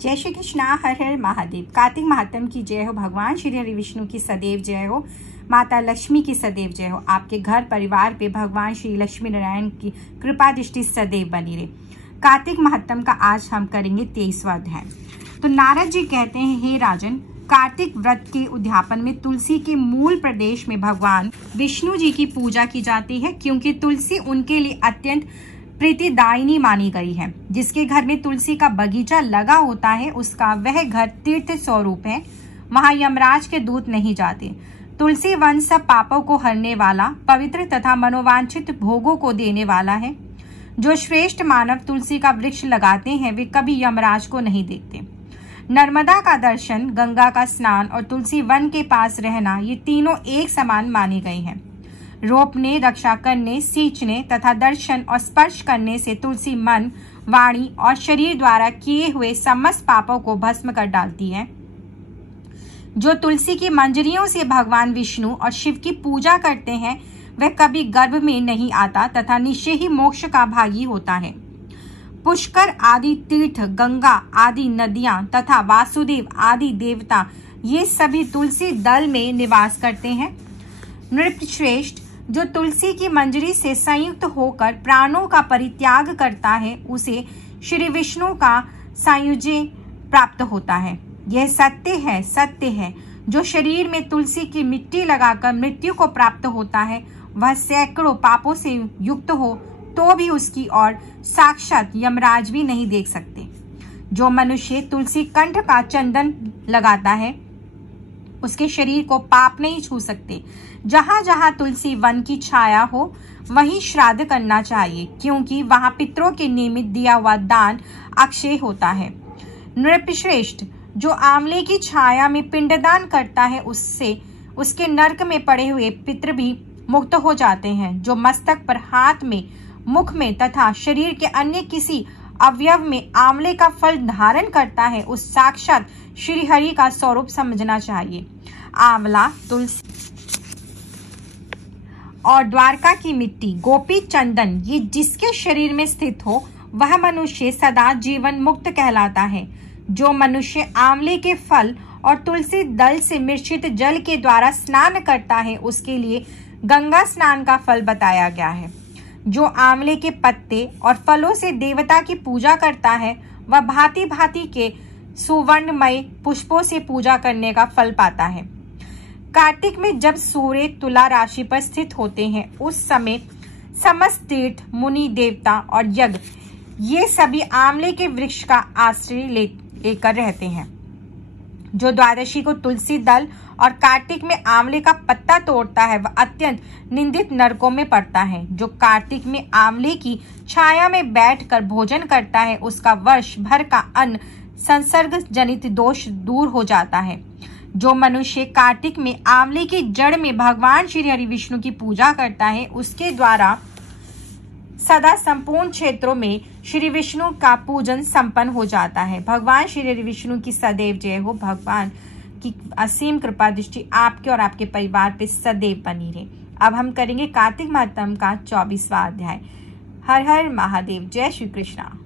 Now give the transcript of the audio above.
जय श्री कृष्णा। हर हर महादेव। कार्तिक महात्म की जय हो। भगवान श्री हरि विष्णु की सदैव जय हो। माता लक्ष्मी की सदैव जय हो। आपके घर परिवार पे भगवान श्री लक्ष्मी नारायण की कृपा दृष्टि सदैव बनी रहे। कार्तिक महात्म का आज हम करेंगे 23वां अध्याय। तो नारद जी कहते हैं, हे राजन, कार्तिक व्रत के उद्यापन में तुलसी के मूल प्रदेश में भगवान विष्णु जी की पूजा की जाती है, क्योंकि तुलसी उनके लिए अत्यंत प्रीतिदायिनी मानी गई है। जिसके घर में तुलसी का बगीचा लगा होता है उसका वह घर तीर्थ स्वरूप है। वहां यमराज के दूत नहीं जाते। तुलसी वन सब पापों को हरने वाला, पवित्र तथा मनोवांछित भोगों को देने वाला है। जो श्रेष्ठ मानव तुलसी का वृक्ष लगाते हैं वे कभी यमराज को नहीं देखते। नर्मदा का दर्शन, गंगा का स्नान और तुलसी वन के पास रहना, ये तीनों एक समान माने गए हैं। रोपने, रक्षा करने, सींचने तथा दर्शन और स्पर्श करने से तुलसी मन, वाणी और शरीर द्वारा किए हुए समस्त पापों को भस्म कर डालती है। जो तुलसी की मंजरियों से भगवान विष्णु और शिव की पूजा करते हैं वह कभी गर्भ में नहीं आता तथा निश्चय ही मोक्ष का भागी होता है। पुष्कर आदि तीर्थ, गंगा आदि नदियां तथा वासुदेव आदि देवता, ये सभी तुलसी दल में निवास करते हैं। नृपश्रेष्ठ, जो तुलसी की मंजरी से संयुक्त होकर प्राणों का परित्याग करता है उसे श्री विष्णु का सायुज्य प्राप्त होता है। यह सत्य है। जो शरीर में तुलसी की मिट्टी लगाकर मृत्यु को प्राप्त होता है वह सैकड़ों पापों से युक्त हो तो भी उसकी ओर साक्षात यमराज भी नहीं देख सकते। जो मनुष्य तुलसी कंठ का चंदन लगाता है उसके शरीर को पाप नहीं छू सकते। जहां जहां तुलसी वन की छाया हो वहीं श्राद्ध करना चाहिए, क्योंकि वहां पितरों के निमित्त दिया हुआ दान अक्षय होता है। नृपश्रेष्ठ, जो आंवले की छाया में पिंडदान करता है उससे उसके नरक में पड़े हुए पितर भी मुक्त हो जाते हैं। जो मस्तक पर, हाथ में, मुख में तथा शरीर के अन्य किसी अवयव में आंवले का फल धारण करता है उस साक्षात श्री हरि का स्वरूप समझना चाहिए। आंवला, तुलसी और द्वारका की मिट्टी, गोपी चंदन, ये जिसके शरीर में स्थित हो वह मनुष्य सदा जीवन मुक्त कहलाता है। जो मनुष्य आंवले के फल और तुलसी दल से मिश्रित जल के द्वारा स्नान करता है उसके लिए गंगा स्नान का फल बताया गया है। जो आंवले के पत्ते और फलों से देवता की पूजा करता है वह भांति भांति के सुवर्णमय पुष्पों से पूजा करने का फल पाता है। कार्तिक में जब सूर्य तुला राशि पर स्थित होते हैं उस समय समस्त तीर्थ, मुनि, देवता और यज्ञ, ये सभी आंवले के वृक्ष का आश्रय लेकर रहते हैं। जो द्वादशी को तुलसी दल और कार्तिक में आंवले का पत्ता तोड़ता है वह अत्यंत निंदित नरकों में पड़ता है। जो कार्तिक में आंवले की छाया में बैठकर भोजन करता है उसका वर्ष भर का अन्न संसर्ग जनित दोष दूर हो जाता है। जो मनुष्य कार्तिक में आंवले की जड़ में भगवान श्री हरि विष्णु की पूजा करता है उसके द्वारा सदा संपूर्ण क्षेत्रों में श्री विष्णु का पूजन संपन्न हो जाता है। भगवान श्री हरि विष्णु की सदैव जय हो। भगवान की असीम कृपा दृष्टि आपके और आपके परिवार पे सदैव बनी रहे। अब हम करेंगे कार्तिक महात्म का 24वां अध्याय। हर हर महादेव। जय श्री कृष्णा।